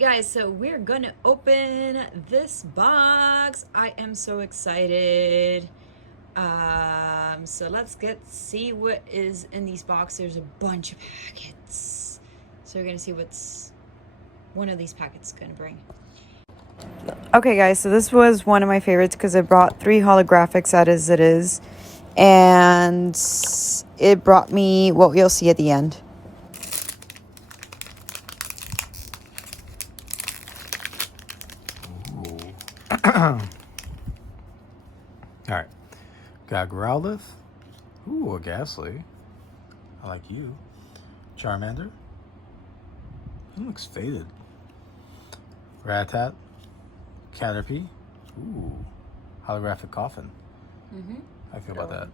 Guys, so we're gonna open this box. I am so excited. So let's see what is in these boxes. There's a bunch of packets. So we're gonna see what's one of these packets gonna bring. Okay, guys, so this was one of my favorites because it brought 3 holographics as it is. And it brought me what you'll see at the end. Alright. Got Growlithe. Ooh, a Ghastly. I like you. Charmander. It looks faded. Rattata. Caterpie. Ooh. Holographic Coffin. How do you feel about that?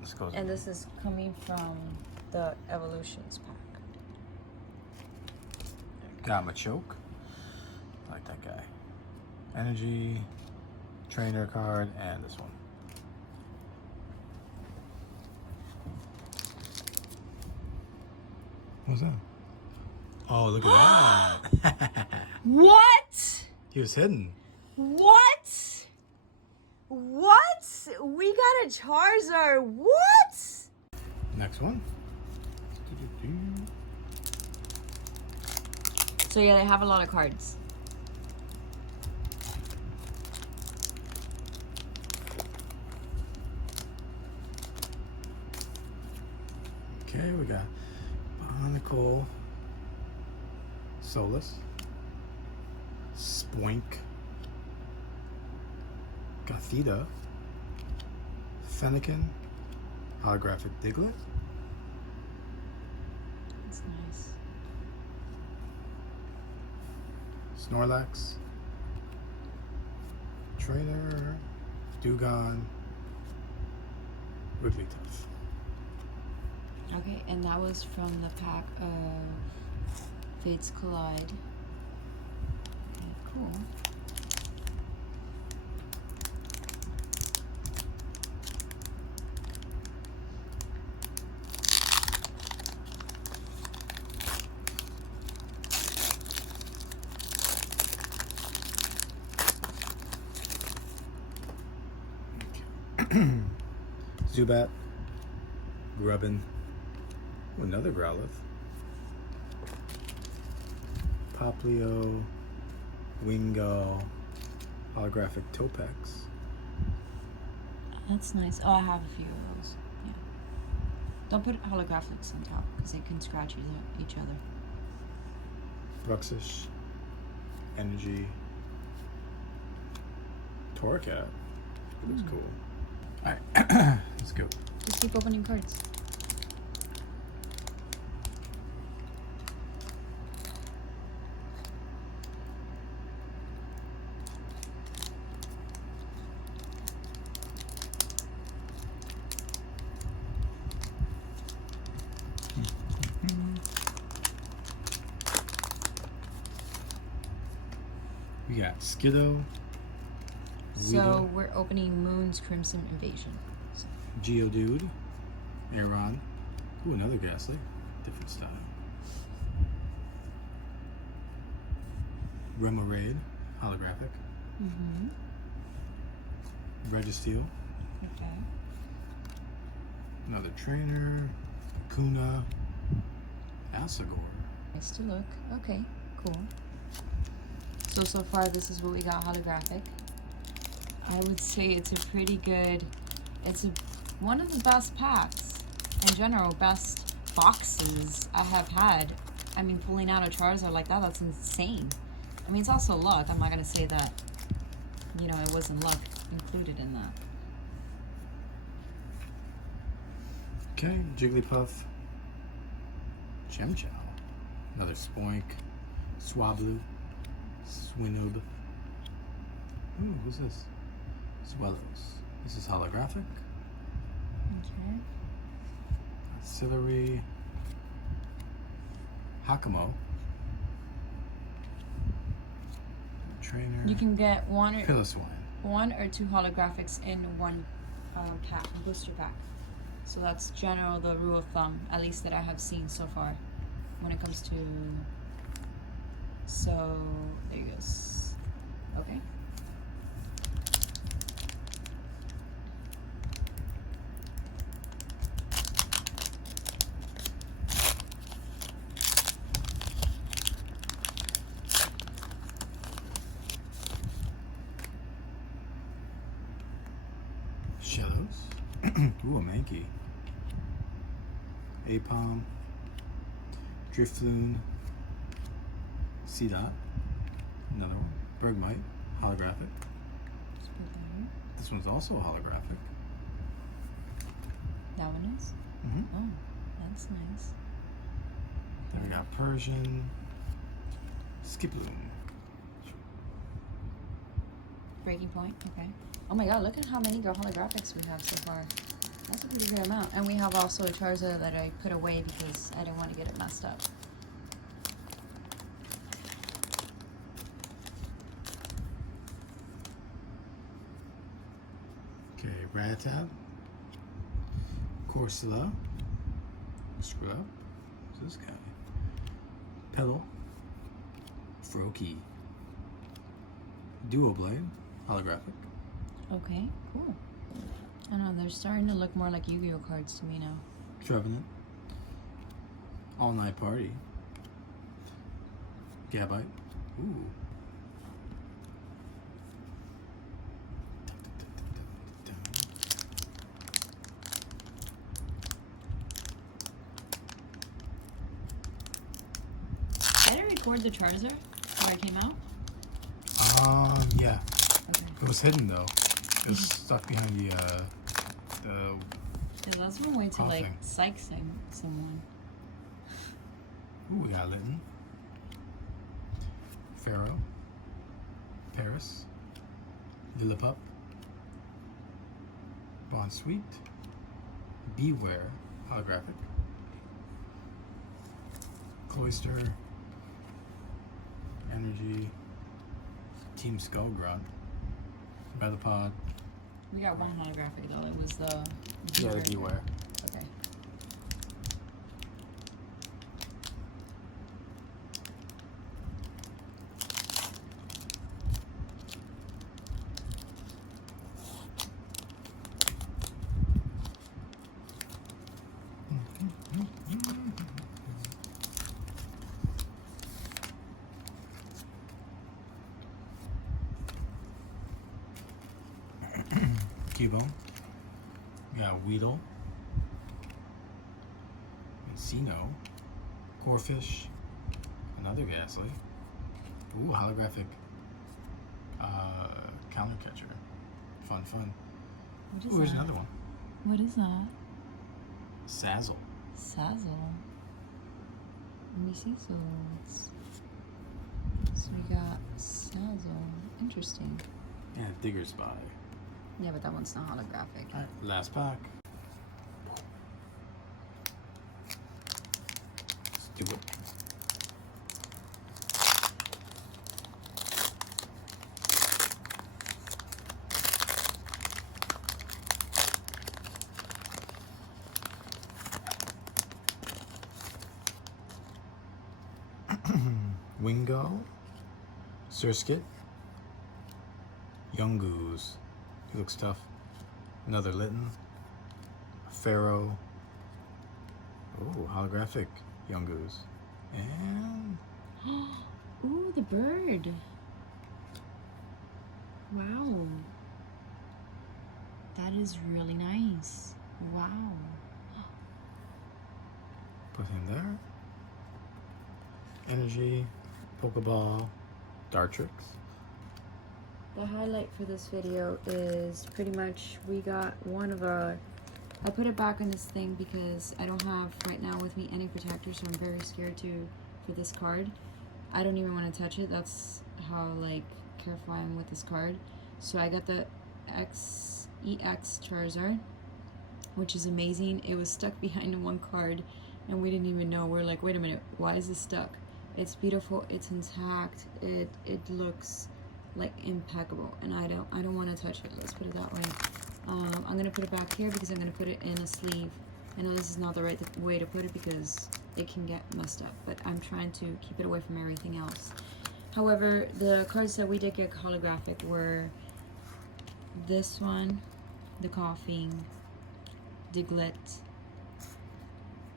This goes. And this is coming from the Evolutions pack. Got Machoke. I like that guy. Energy. Trainer card. And this one. What's that? Oh, look at that. What? He was hidden. What? What? We got a Charizard. What? Next one. So yeah, they have a lot of cards. Okay, we got Barnacle, Solus, Spoink, Gothita, Fennekin, Holographic Diglett. That's nice. Snorlax, Trainer, Dewgong, Wigglytuff. Okay, and that was from the pack of Fates Collide. Okay, cool. Zubat, Grubbin, another Growlithe, Poplio, Wingull, Holographic Topex. That's nice. Oh, I have a few of those. Yeah. Don't put holographics on top because they can scratch each other. Bruxish, Energy, Torracat. It looks cool. Alright, let's go. Just keep opening cards. We got Skiddo. So we're opening Moon's Crimson Invasion. So. Geodude, Aeron. Ooh, another Ghastly. Different style. Remoraid, holographic. Registeel. Okay. Another Trainer. Kuna. Asagor. Nice to look. Okay, cool. So far this is what we got holographic. I would say it's a pretty good, one of the best packs, in general, best boxes I have had. I mean, pulling out a Charizard like that, that's insane. I mean, it's also luck. I'm not going to say that, you know, it wasn't luck included in that. Okay, Jigglypuff. Chemchow. Another Spoink. Swablu. Swinub. Ooh, who's this? Swellows. This is holographic. Okay. Celery. Hakamo. Trainer. You can get one or Piloswine. 2 holographics in one pack, booster pack. So that's general the rule of thumb, at least that I have seen so far, when it comes to So there you go. Okay. Shellos. Ooh, a Mankey. Apom. Drifloon. C-Dot. Another one. Bergmite. Holographic. This one's also holographic. That one is? Mm-hmm. Oh, that's nice. Then we got Persian. Skiploon. Breaking point, okay. Oh my god, look at how many holographics we have so far. That's a pretty good amount. And we have also a Charizard that I put away because I didn't want to get it messed up. Okay, Rattata. Corsola. Scrub. What's this guy? Pedal. Froakie. Duo Blade. Holographic. Okay, cool. I know, they're starting to look more like Yu-Gi-Oh cards to me now. Trevenant. All Night Party. Gabite. Ooh. Did I record the Charizard where I came out? Yeah. Okay. It was hidden though. It was stuck behind the Yeah, that's one way to Coughing. like psych someone. Ooh, we got Litten. Pharaoh. Paris. Lillipup. Bonsweet. Beware. Holographic. Cloister. Energy. Team Skullgrunt. Metapod. We got one holographic though. It was the Yeah, the Beware. Okay. Cubone. We got Weedle. Encino. Corfish. Another Ghastly. Ooh, holographic counter catcher. Fun. What is Ooh, here's that? another one. What is that? Sazzle. Sazzle. Let me see. So we got Sazzle. Interesting. Yeah, Digger's Spy. Yeah, but that one's not holographic. Alright, last pack. Let's do it. Wingo. Surskit. Yungoos. He looks tough. Another Litten. Pharaoh. Ooh, holographic Yungoos. And Ooh, the bird. Wow. That is really nice. Wow. put him there. Energy, Pokeball, Dartrix. The highlight for this video is pretty much we got one of our... I put it back on this thing because I don't have right now with me any protector, so I'm very scared for this card. I don't even want to touch it. That's how like careful I am with this card. So I got the EX Charizard, which is amazing. It was stuck behind one card and we didn't even know. We're like, wait a minute, why is this stuck? It's beautiful, it's intact, it looks like impeccable, and I don't want to touch it. Let's put it that way. I'm gonna put it back here because I'm gonna put it in a sleeve. I know this is not the right way to put it because it can get messed up, but I'm trying to keep it away from everything else. However, the cards that we did get holographic were this one, the Coughing, Diglett.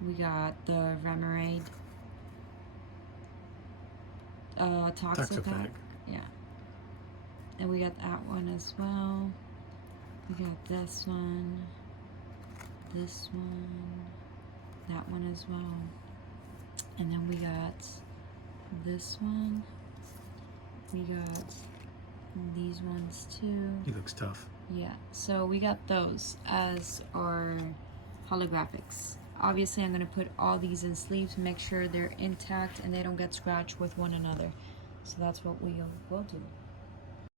We got the Remoraid, Toxapeck. Yeah. And we got that one as well. We got this one, that one as well. And then we got this one. We got these ones too. He looks tough. Yeah, so we got those as our holographics. Obviously, I'm going to put all these in sleeves to make sure they're intact and they don't get scratched with one another. So that's what we will do.